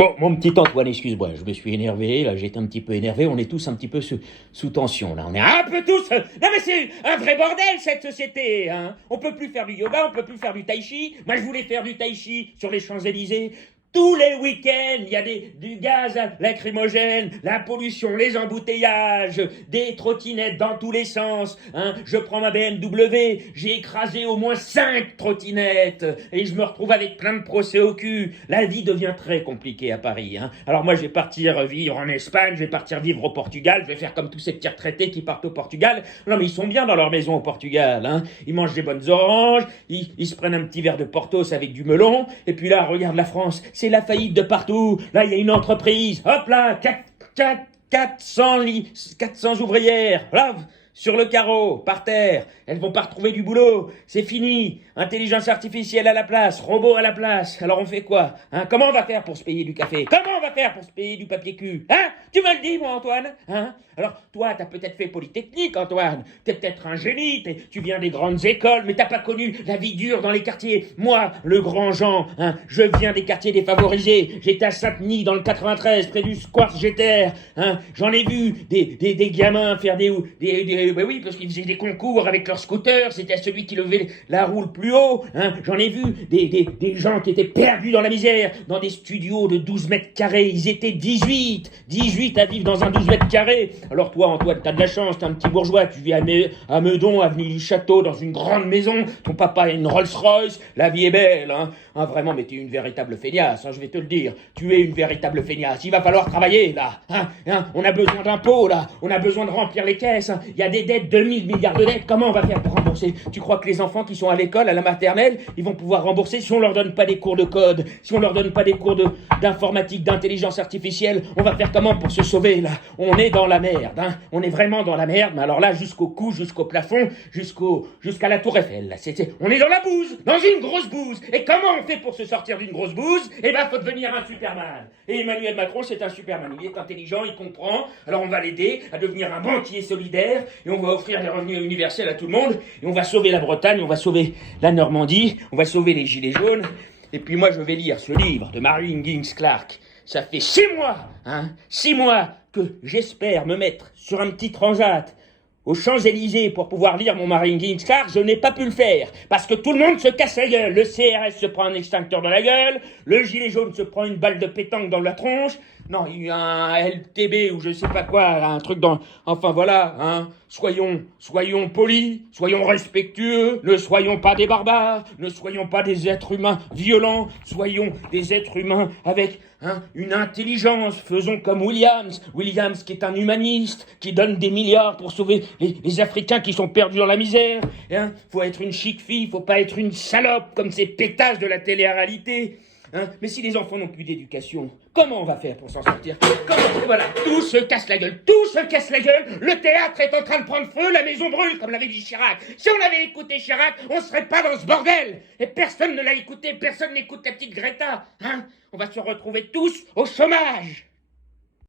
Bon, mon petit Antoine, excuse-moi, je me suis énervé, là, j'étais un petit peu énervé, on est tous un petit peu sous tension, là, on est un peu tous... Non mais c'est un vrai bordel, cette société, hein. On peut plus faire du yoga, on peut plus faire du tai chi. Moi, je voulais faire du tai chi sur les Champs-Élysées. Tous les week-ends, il y a du gaz lacrymogène, la pollution, les embouteillages, des trottinettes dans tous les sens. Hein. Je prends ma BMW, j'ai écrasé au moins 5 trottinettes et je me retrouve avec plein de procès au cul. La vie devient très compliquée à Paris. Hein. Alors moi, je vais partir vivre en Espagne, je vais partir vivre au Portugal, je vais faire comme tous ces petits retraités qui partent au Portugal. Non mais ils sont bien dans leur maison au Portugal. Hein. Ils mangent des bonnes oranges, ils se prennent un petit verre de Portos avec du melon, et puis là, regarde la France. C'est la faillite de partout. Là, il y a une entreprise. Hop là, 400 ouvrières. Là, sur le carreau, par terre. Elles vont pas retrouver du boulot. C'est fini. Intelligence artificielle à la place, robot à la place. Alors on fait quoi? Hein? Comment on va faire pour se payer du café? Comment on va faire pour se payer du papier cul? Hein? Tu me le dis, moi, Antoine? Hein? Alors, toi, t'as peut-être fait Polytechnique, Antoine. T'es peut-être un génie. Tu viens des grandes écoles, mais t'as pas connu la vie dure dans les quartiers. Moi, le grand Jean, hein, je viens des quartiers défavorisés. J'étais à Saint-Denis, dans le 93, près du Square GTR. Hein? J'en ai vu des gamins faire bah oui, parce qu'ils faisaient des concours avec leur scooter. C'était celui qui levait la roue le plus haut. Hein? J'en ai vu des gens qui étaient perdus dans la misère, dans des studios de 12 mètres carrés. Ils étaient 18 à vivre dans un 12 mètres carrés. Alors toi, Antoine, t'as de la chance, t'es un petit bourgeois, tu vis à Meudon, avenue du Château, dans une grande maison, ton papa a une Rolls-Royce, la vie est belle, hein. Hein, vraiment, mais t'es une véritable feignasse, hein, je vais te le dire. Tu es une véritable feignasse, il va falloir travailler, là. Hein, on a besoin d'impôts, là, on a besoin de remplir les caisses, hein. Il y a des dettes, 2000 milliards de dettes, comment on va faire pour rembourser? Tu crois que les enfants qui sont à l'école, à la maternelle, ils vont pouvoir rembourser si on leur donne pas des cours de code, si on leur donne pas des cours d'informatique, d'intelligence artificielle? On va faire comment pour se sauver, là? On est dans la merde, hein. On est vraiment dans la merde, mais alors là, jusqu'au cou, jusqu'au plafond, jusqu'à la tour Eiffel, là. On est dans la bouse, dans une grosse bouse. Et comment on fait pour se sortir d'une grosse bouse? Eh ben, faut devenir un Superman. Et Emmanuel Macron, c'est un Superman. Il est intelligent, il comprend. Alors on va l'aider à devenir un banquier solidaire, et on va offrir des revenus universels à tout le monde, et on va sauver la Bretagne, on va sauver la Normandie, on va sauver les Gilets jaunes. Et puis moi, je vais lire ce livre de Marine Gings Clark. Ça fait 6 mois, 6 mois que j'espère me mettre sur un petit transat aux Champs-Élysées pour pouvoir lire mon Marine Gings Clark. Je n'ai pas pu le faire parce que tout le monde se casse la gueule. Le CRS se prend un extincteur dans la gueule, le gilet jaune se prend une balle de pétanque dans la tronche. Non, il y a un LTB ou je sais pas quoi, un truc dans... Enfin voilà, hein. Soyons polis, soyons respectueux, ne soyons pas des barbares, ne soyons pas des êtres humains violents, soyons des êtres humains avec une intelligence. Faisons comme Williams qui est un humaniste, qui donne des milliards pour sauver les Africains qui sont perdus dans la misère. Hein. Faut être une chic fille, faut pas être une salope comme ces pétasses de la télé-réalité. Hein. Mais si les enfants n'ont plus d'éducation, comment on va faire pour s'en sortir? Voilà, tout se casse la gueule, le théâtre est en train de prendre feu, la maison brûle, comme l'avait dit Chirac. Si on avait écouté Chirac, on serait pas dans ce bordel. Et personne ne l'a écouté, personne n'écoute la petite Greta. Hein. On va se retrouver tous au chômage.